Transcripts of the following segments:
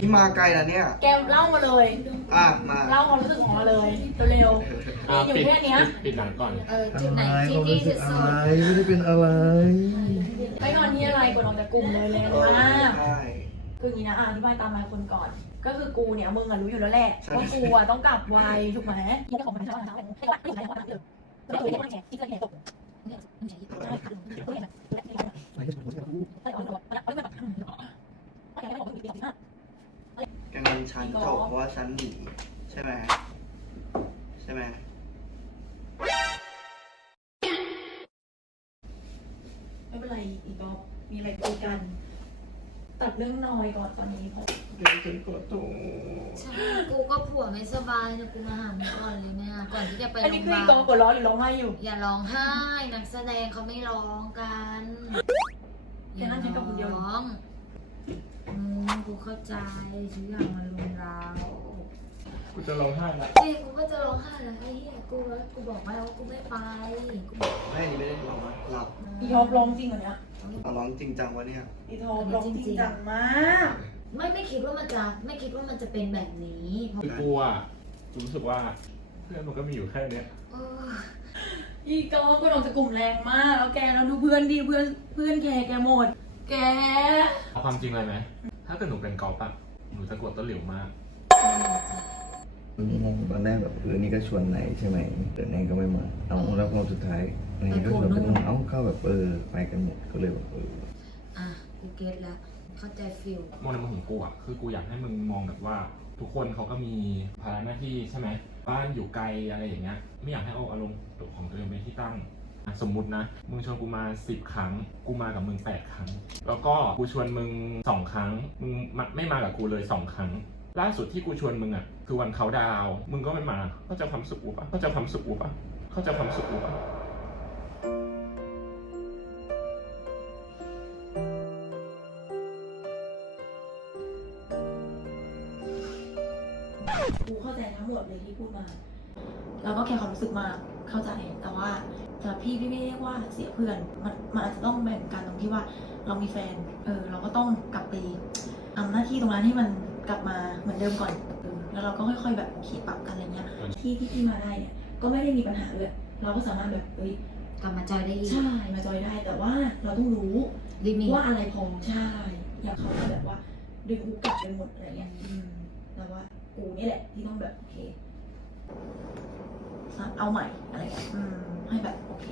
นี่มาไกลแล้วเนี่ยแกเล่ามาเลยอ่ะมาเล่าความรู้สึกของมาเลยตัวเร็วอยู่แค่เนี้ยปิดหลังก่อนทำไมความรูกอะไรไม่ได้เป็นอะไรไปตอนที่อะไรกว่าเราจะกลุ่มเลยแรงมากคืออย่างนี้นะอธิบายตามหลายคนก่อน ก็คือกูเนี่ยมึงอะรู้อยู่แล้วแหละ ว่ากูอะต้องกลับไวถูกไหมที่ของมันชอบอไรชออะไรไม่ไไม่ไหวไม่ไหวเม่ไหวม่ไหวไม่ไหวไม่ไหวไม่ไหร่ไหวไม่ไหวไม่ไหวไม่ไหว่ไม่ไหวไม่ไหวไม่ไหว่ไม่ไหวไม่ไหวไม่ไหว่ไม่ไหวไม่ไหวไม่ไหว่ไม่ไหวไม่ไหวไม่ไหว่ไม่ไหวไม่ไหวไม่ไหว่ไม่ไหวไม่ไหวไม่ไหว่ไม่ไหวไม่ไหวไม่ไไหว่ไม่ไหวไม่ม่ไหว่ไไหวชั้นจบเพราะว่าชั้นหนีใช่ไหมใช่ไหมไม่เป็นไรอีกอบมีอะไรคุยกัน ตัดเรื่องน้อยก่อนตอนนี้เพราะเดี๋ยวจะกดตัวฉกูก็ผัวไม่สบายนะกูมาหามก่อนเลยเนี่ยก่อนที่จะไปโงพาบอันนี้คือกองกดร้องหรือร้องไห้อยู่อย่าร้องไห้นักแสดงเขาไม่ร้องกันแค่นั้นฉันก็คนเดียกูเข้าใจทุกอย่างมันลงราวกูจะร้องไห้ละจริงกูก็จะร้องไห้ละไอ้เฮียกูกูบอกไปแล้วว่ากูไม่ไปแม่ไม่ได้ร้องหรอกอีทอปร้องจริงเหรอเนี่ยร้องจริงจังวะเนี่ย อีทอปร้องจริงจังมาก ไม่ไม่คิดว่ามันจะ ไม่คิดว่ามันจะเป็นแบบนี้กูอ่ะรู้สึกว่าเพื่อนมันก็มีอยู่แค่เนี้ยอีกองก็โดนจะกลุ่มแรงมากแล้วแกแล้วดูเพื่อนดีเพื่อนเพื่อนแกแกหมด แกเอาความจริงเลยไหมถ้าเกิดหนูเป็นกอล์ฟอะหนูจะกดต้นเหลีวมากตอนแรกแบบเออนี่ก็ชวนไหนใช่ไหมแต่ไหงก็ไม่มาเอาแล้วพอสุดท้ายไหนก็แบบเอ้าเข้าแบบเออไปกันหมดก็เลยแบบเออ อ่ะกูเก็ตละเข้าใจฟิลมองในมุมของกูอ่ะคือกูอยากให้มึงมองแบบว่าทุกคนเขาก็มีภาระหน้าที่ใช่ไหมบ้านอยู่ไกลอะไรอย่างเงี้ยไม่อยากให้เอาอารมณ์ของตัวเองไปที่ตั้งสมมุตินะ มึงชวนกูมา10ครั้ง กูมากับมึง8ครั้ง แล้วก็กูชวนมึง2ครั้ง มึงไม่มากับกูเลย2ครั้ง ล่าสุดที่กูชวนมึงอ่ะ คือวันเขาดาว มึงก็ไม่มา ก็จะความสุขอุปะก็จะความสุขอุปะก็จะความสุขอุปะกูเข้าใจทั้งหมดเลยที่พูดมา แล้วก็แค่ความรู้สึกมากเข้าใจแต่ว่าแต่พี่ไม่เรียกว่าเสียเพื่อนมันมันอาจจะต้องแบ่งกันตรงที่ว่าเรามีแฟนเออเราก็ต้องกลับไปทำหน้าที่ตรงนั้นให้มันกลับมาเหมือนเดิมก่อนแล้วเราก็ค่อย ๆแบบขีดปรับกันอะไรเงี้ยที่ที่พี่มาได้ก็ไม่ได้มีปัญหาเลยเราก็สามารถแบบเอ้ยกลับมาจอยได้ใช่มาจอยได้ แต่ว่าเราต้องรู้รว่าอะไรพองใช่ อย่างเขาแบบว่าดึงกกลับไปหมดอะไรเงี้ยแต่ว่ากูเนี่ยแหละที่ต้องแบบโอเคเอาใหม่อะไรอืมให้แบบ โอเค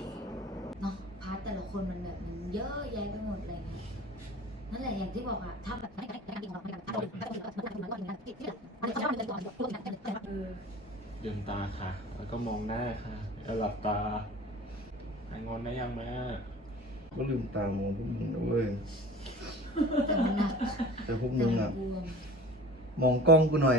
เนาะพาร์ทแต่ละคนมันแบบมันเยอะ แยะไปหมดเลยนั่นแหละอย่างที่บอกอะถ้าแบบไม่ได้การกดีของารกกินารกินได้การกินทำงารกินที่เราทำงานก่อนที่เราทำงานก่อนยืนตาค่ะแล้วก็มองหน้าค่ะแล้วหลับตาหายงอนได้ยังไหมก็ลืมตามองพวกมึงเลยแต่พวกมึงอ่ะ มองกล้องกูหน่อย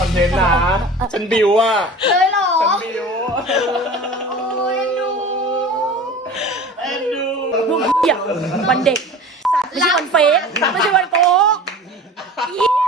คอนเทนต์นะ ฉันบิวอะเลยหรอ ฉันบิว โอ้ยดูเอ็นดูพวกเหี้ยวันเด็กสัตวไม่ใช่วันเฟซไม่ใช่วันโป๊้